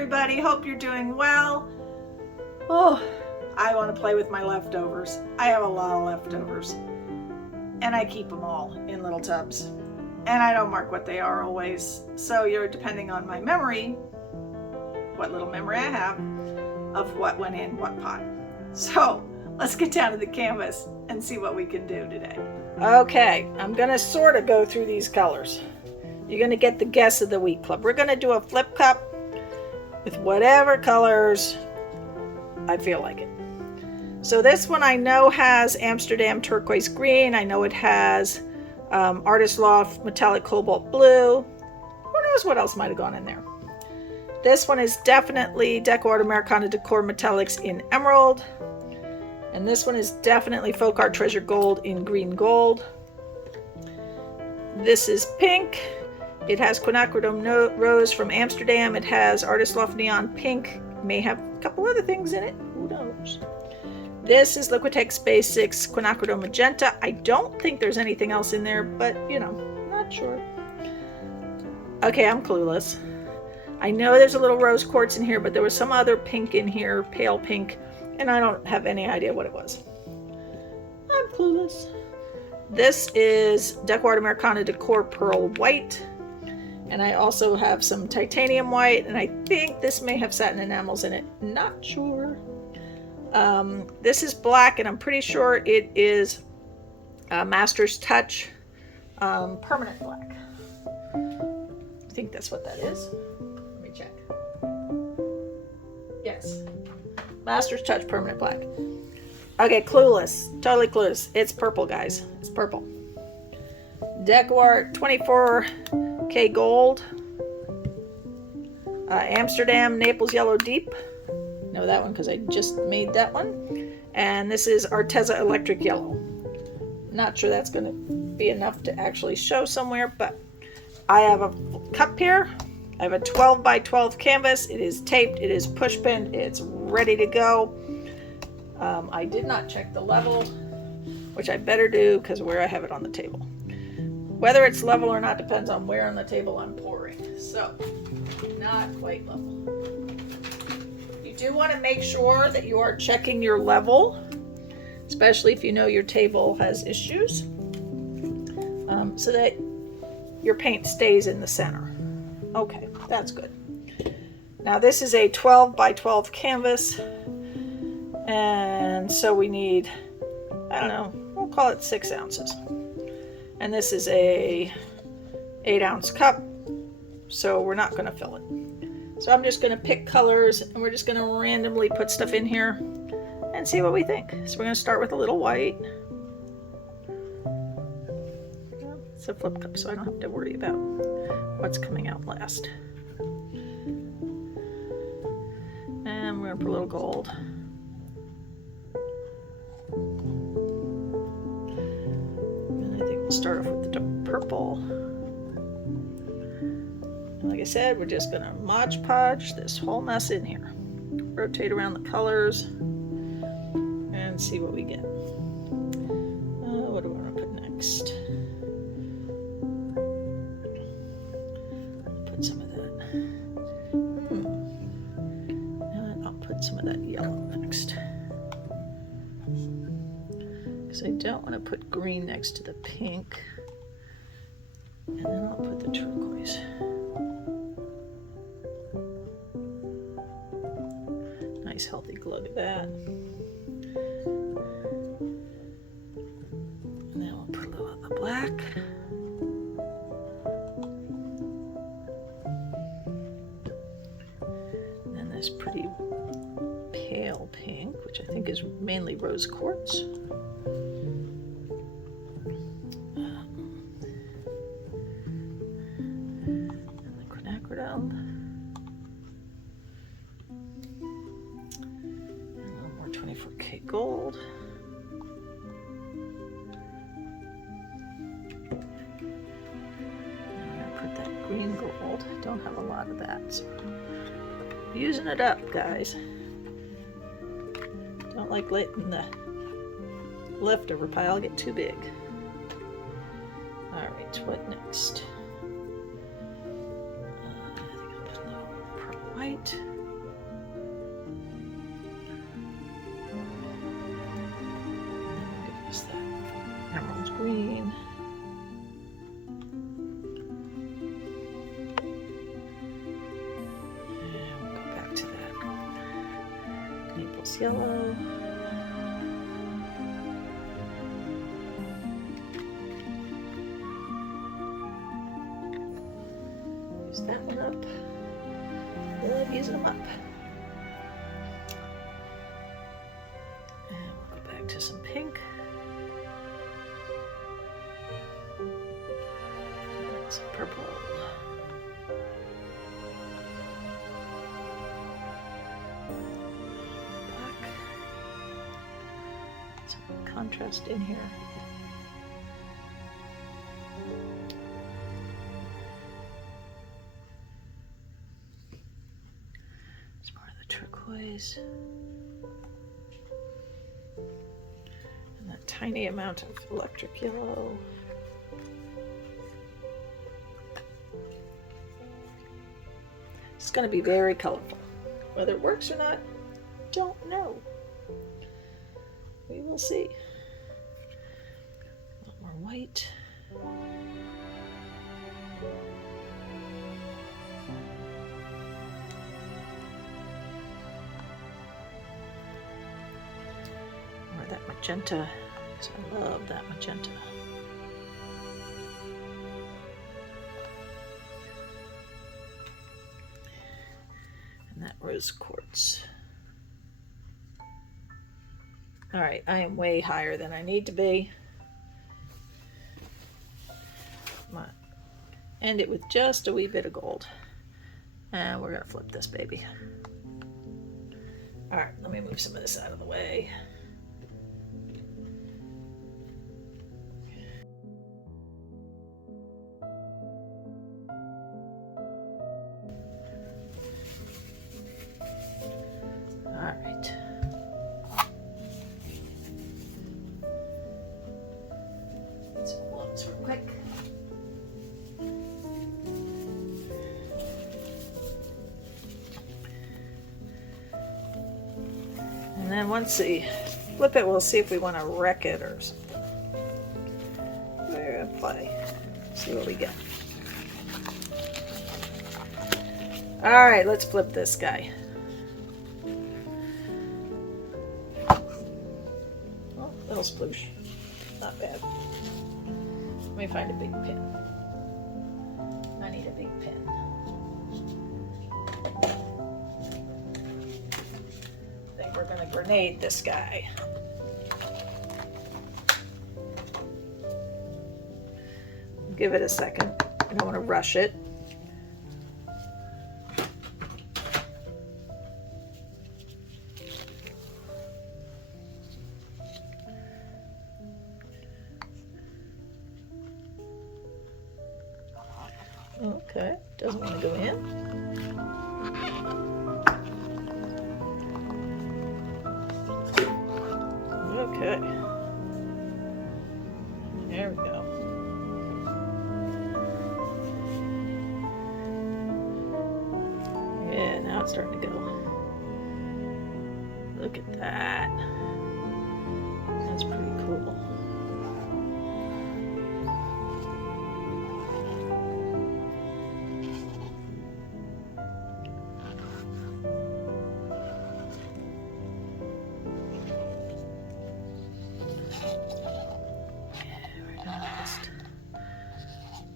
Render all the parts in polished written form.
everybody, hope you're doing well. Oh, I want to play with my leftovers. I have a lot of leftovers and I keep them all in little tubs and I don't mark what they are always. So you're depending on my memory, what little memory I have of what went in what pot. So let's get down to the canvas and see what we can do today. Okay, I'm gonna sort of go through these colors. You're gonna get the guess of the week club. We're gonna do a flip cup with whatever colors I feel like it. So this one I know has Amsterdam turquoise green. I know it has Artist Loft metallic cobalt blue. Who knows what else might have gone in there. This one is definitely Decor Americana Decor metallics in emerald. And this one is definitely Folk Art Treasure Gold in green gold. This is pink. It has Quinacridone Rose from Amsterdam. It has Artist Loft Neon Pink. May have a couple other things in it. Who knows? This is Liquitex Basics Quinacridone Magenta. I don't think there's anything else in there, but you know, not sure. Okay, I'm clueless. I know there's a little rose quartz in here, but there was some other pink in here, pale pink, and I don't have any idea what it was. I'm clueless. This is Decor Americana Decor Pearl White. And I also have some titanium white, and I think this may have satin enamels in it. Not sure. This is black, and I'm pretty sure it is Master's Touch permanent black. I think that's what that is. Let me check. Yes. Master's Touch permanent black. Okay, clueless. Totally clueless. It's purple, guys. It's purple. Decor 24K gold. Amsterdam Naples yellow deep. Know that one because I just made that one. And this is Arteza electric yellow. Not sure that's going to be enough to actually show somewhere, but I have a cup here. I have a 12 by 12 canvas. It is taped. It is push pinned. It's ready to go. I did not check the level, which I better do because where I have it on the table. Whether it's level or not depends on where on the table I'm pouring. So, not quite level. You do want to make sure that you are checking your level, especially if you know your table has issues, so that your paint stays in the center. Okay, that's good. Now this is a 12 by 12 canvas, and so we need, I don't know, we'll call it 6 ounces. And this is a 8-ounce cup, so we're not going to fill it. So I'm just going to pick colors, and we're just going to randomly put stuff in here and see what we think. So we're going to start with a little white. It's a flip cup, so I don't have to worry about what's coming out last. And we're going to put a little gold. Start off with the purple. And like I said, we're just going to Mod Podge this whole mess in here. Rotate around the colors and see what we get. What do we want to put next? Put some of that. And I'll put some of that yellow next. I don't want to put green next to the pink, and then I'll put the turquoise. Nice healthy glug of that. And then we'll put a little of the black. And then this pretty pale pink, which I think is mainly rose quartz. Gold. I'm going to put that green gold. Don't have a lot of that, so using it up, guys. Don't like letting the leftover pile get too big. Alright, what next? I think I'll put a little pearl white. What's that? Emerald green. And we'll go back to that Naples yellow. Use that one up. Love using them up. And we'll go back to some pink. And some purple. Black. Some contrast in here. Turquoise, and that tiny amount of electric yellow. It's going to be very colorful. Whether it works or not, don't know. We will see. A little more white. That magenta, because I love that magenta. And that rose quartz. All right, I am way higher than I need to be. End it with just a wee bit of gold. And we're gonna flip this baby. All right, let me move some of this out of the way. Alright. Let's blow this real quick. And then once we flip it, we'll see if we want to wreck it or something. We're gonna play. See what we get. Alright, let's flip this guy. Little sploosh. Not bad. Let me find a big pin. I need a big pin. I think we're going to grenade this guy. Give it a second. I don't want to rush it. Okay, doesn't want to go in. Okay. There we go. Yeah, now it's starting to go. Look at that. That's pretty cool.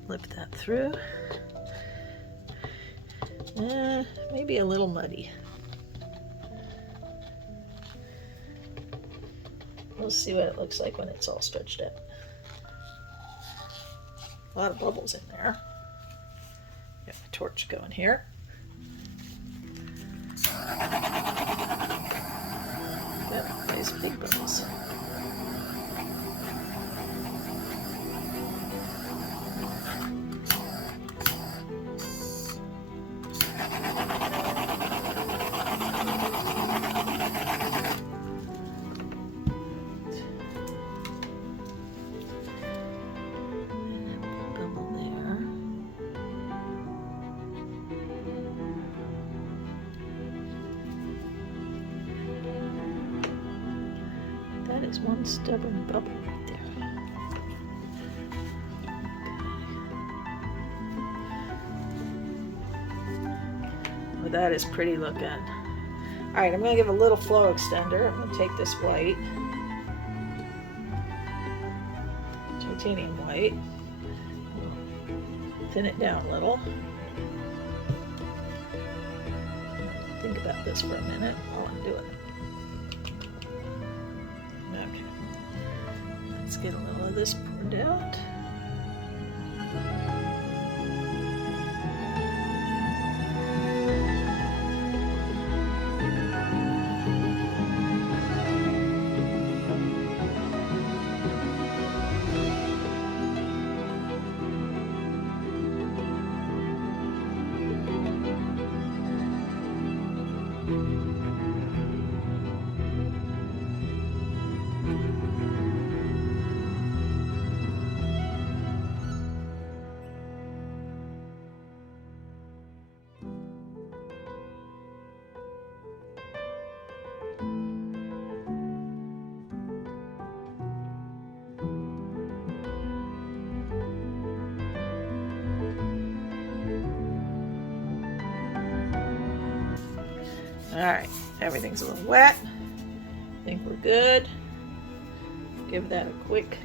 Flip that through. Maybe a little muddy. We'll see what it looks like when it's all stretched out. A lot of bubbles in there. Got my torch going here. Yep, nice big bubbles. is one stubborn bubble right there. Well, that is pretty looking. All right, I'm going to give a little flow extender. I'm going to take this white, titanium white, thin it down a little. Think about this for a minute while I'm doing it. Okay, let's get a little of this poured out. All right, everything's a little wet. I think we're good. Give that a quick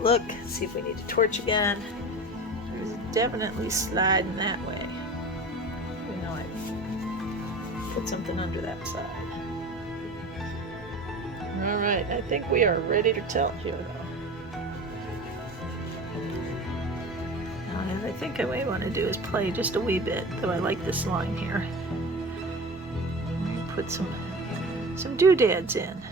look, see if we need to torch again. There's definitely sliding that way. You know, I put something under that side. All right, I think we are ready to tell here though. Now, I think what I want to do is play just a wee bit, though I like this line here. Put some doodads in.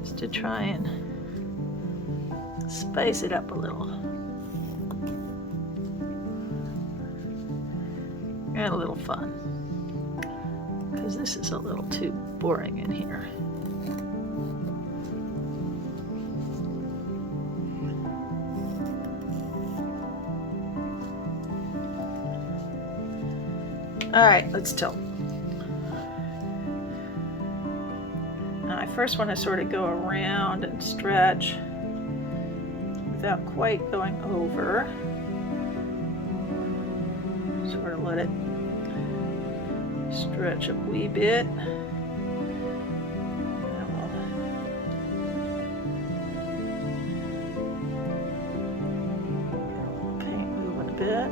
Just to try and spice it up a little. And a little fun. Because this is a little too boring in here. All right, let's tilt. Now I first want to sort of go around and stretch without quite going over. Sort of let it stretch a wee bit. Paint moving a bit.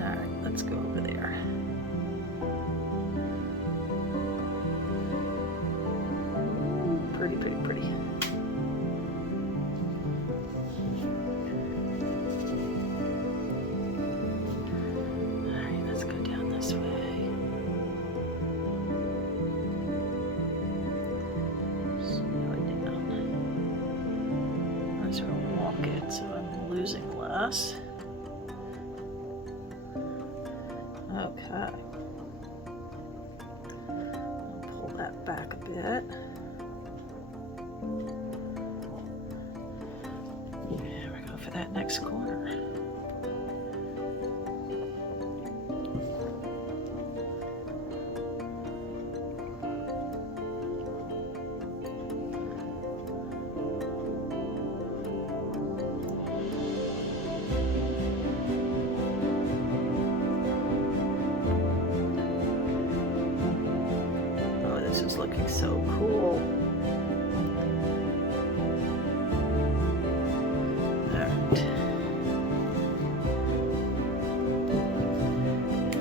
All right, let's go over there. Pretty, pretty, pretty. Okay. Pull that back a bit. There we go for that next corner. Looking so cool. Alright.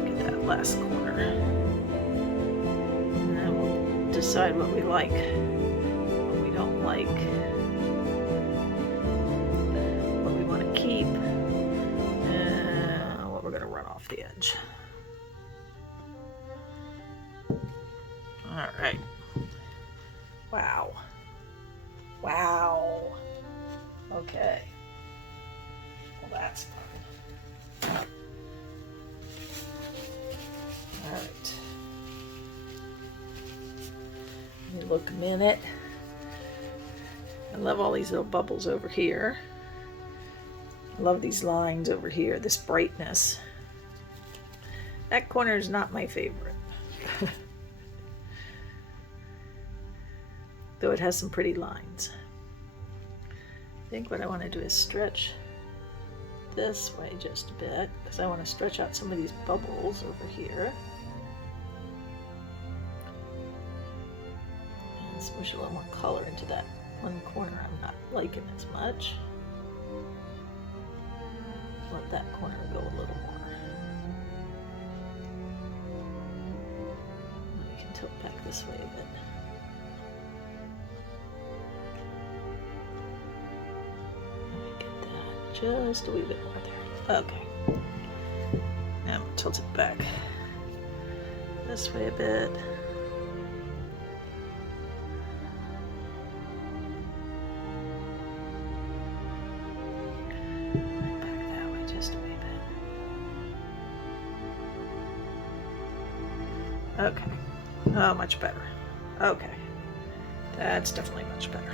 Get that last corner. And then we'll decide what we like, what we don't like, what we want to keep, and what we're going to run off the edge. All right. Wow. Wow. Okay. Well, that's fun. All right. look minute. I love all these little bubbles over here. I love these lines over here, this brightness. That corner is not my favorite. Though it has some pretty lines. I think what I want to do is stretch this way just a bit, because I want to stretch out some of these bubbles over here. And smush a little more color into that one corner I'm not liking as much. Let that corner go a little more. I can tilt back this way a bit. Just a wee bit more there. Okay. Now I'm gonna tilt it back this way a bit. And back that way just a wee bit. Okay. Oh, much better. Okay. That's definitely much better.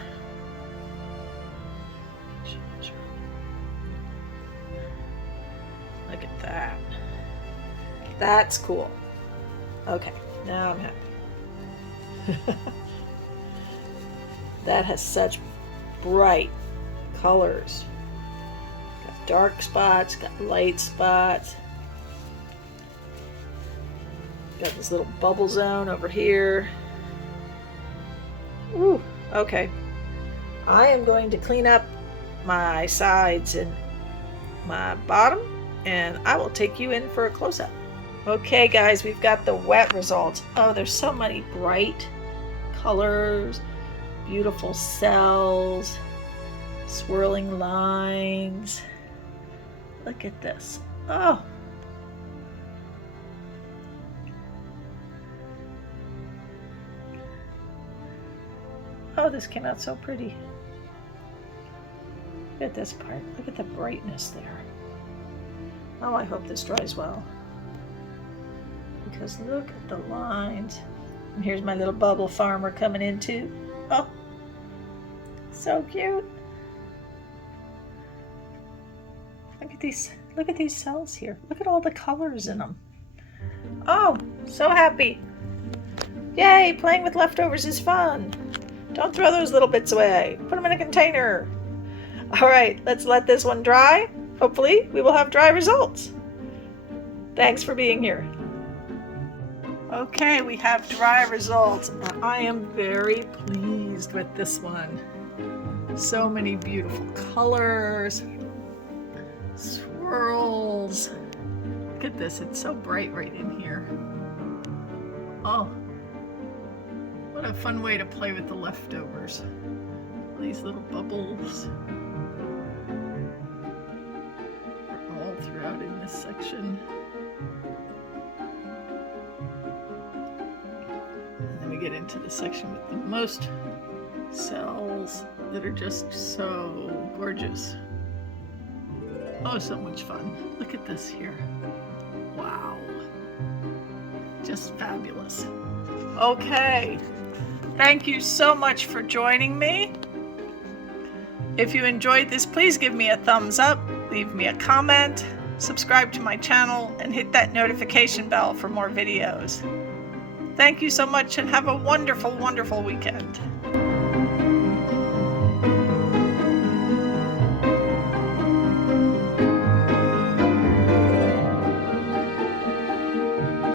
Look at that. That's cool. Okay, now I'm happy. That has such bright colors. Got dark spots, got light spots. Got this little bubble zone over here. Ooh, okay. I am going to clean up my sides and my bottom, and I will take you in for a close-up. Okay guys, we've got the wet results. Oh, there's so many bright colors, beautiful cells, swirling lines. Look at this. Oh. Oh, this came out so pretty. Look at this part. Look at the brightness there. Oh, I hope this dries well. Because look at the lines. And here's my little bubble farmer coming in too. Oh, so cute. Look at these cells here. Look at all the colors in them. Oh, so happy. Yay, playing with leftovers is fun. Don't throw those little bits away. Put them in a container. All right, let's let this one dry. Hopefully, we will have dry results. Thanks for being here. Okay, we have dry results. I am very pleased with this one. So many beautiful colors, swirls. Look at this, it's so bright right in here. Oh, what a fun way to play with the leftovers. These little bubbles are all throughout in this section. And then we get into the section with the most cells that are just so gorgeous. Oh, so much fun. Look at this here. Wow. Just fabulous. Okay. Thank you so much for joining me. If you enjoyed this, please give me a thumbs up, leave me a comment, subscribe to my channel, and hit that notification bell for more videos. Thank you so much and have a wonderful, wonderful weekend.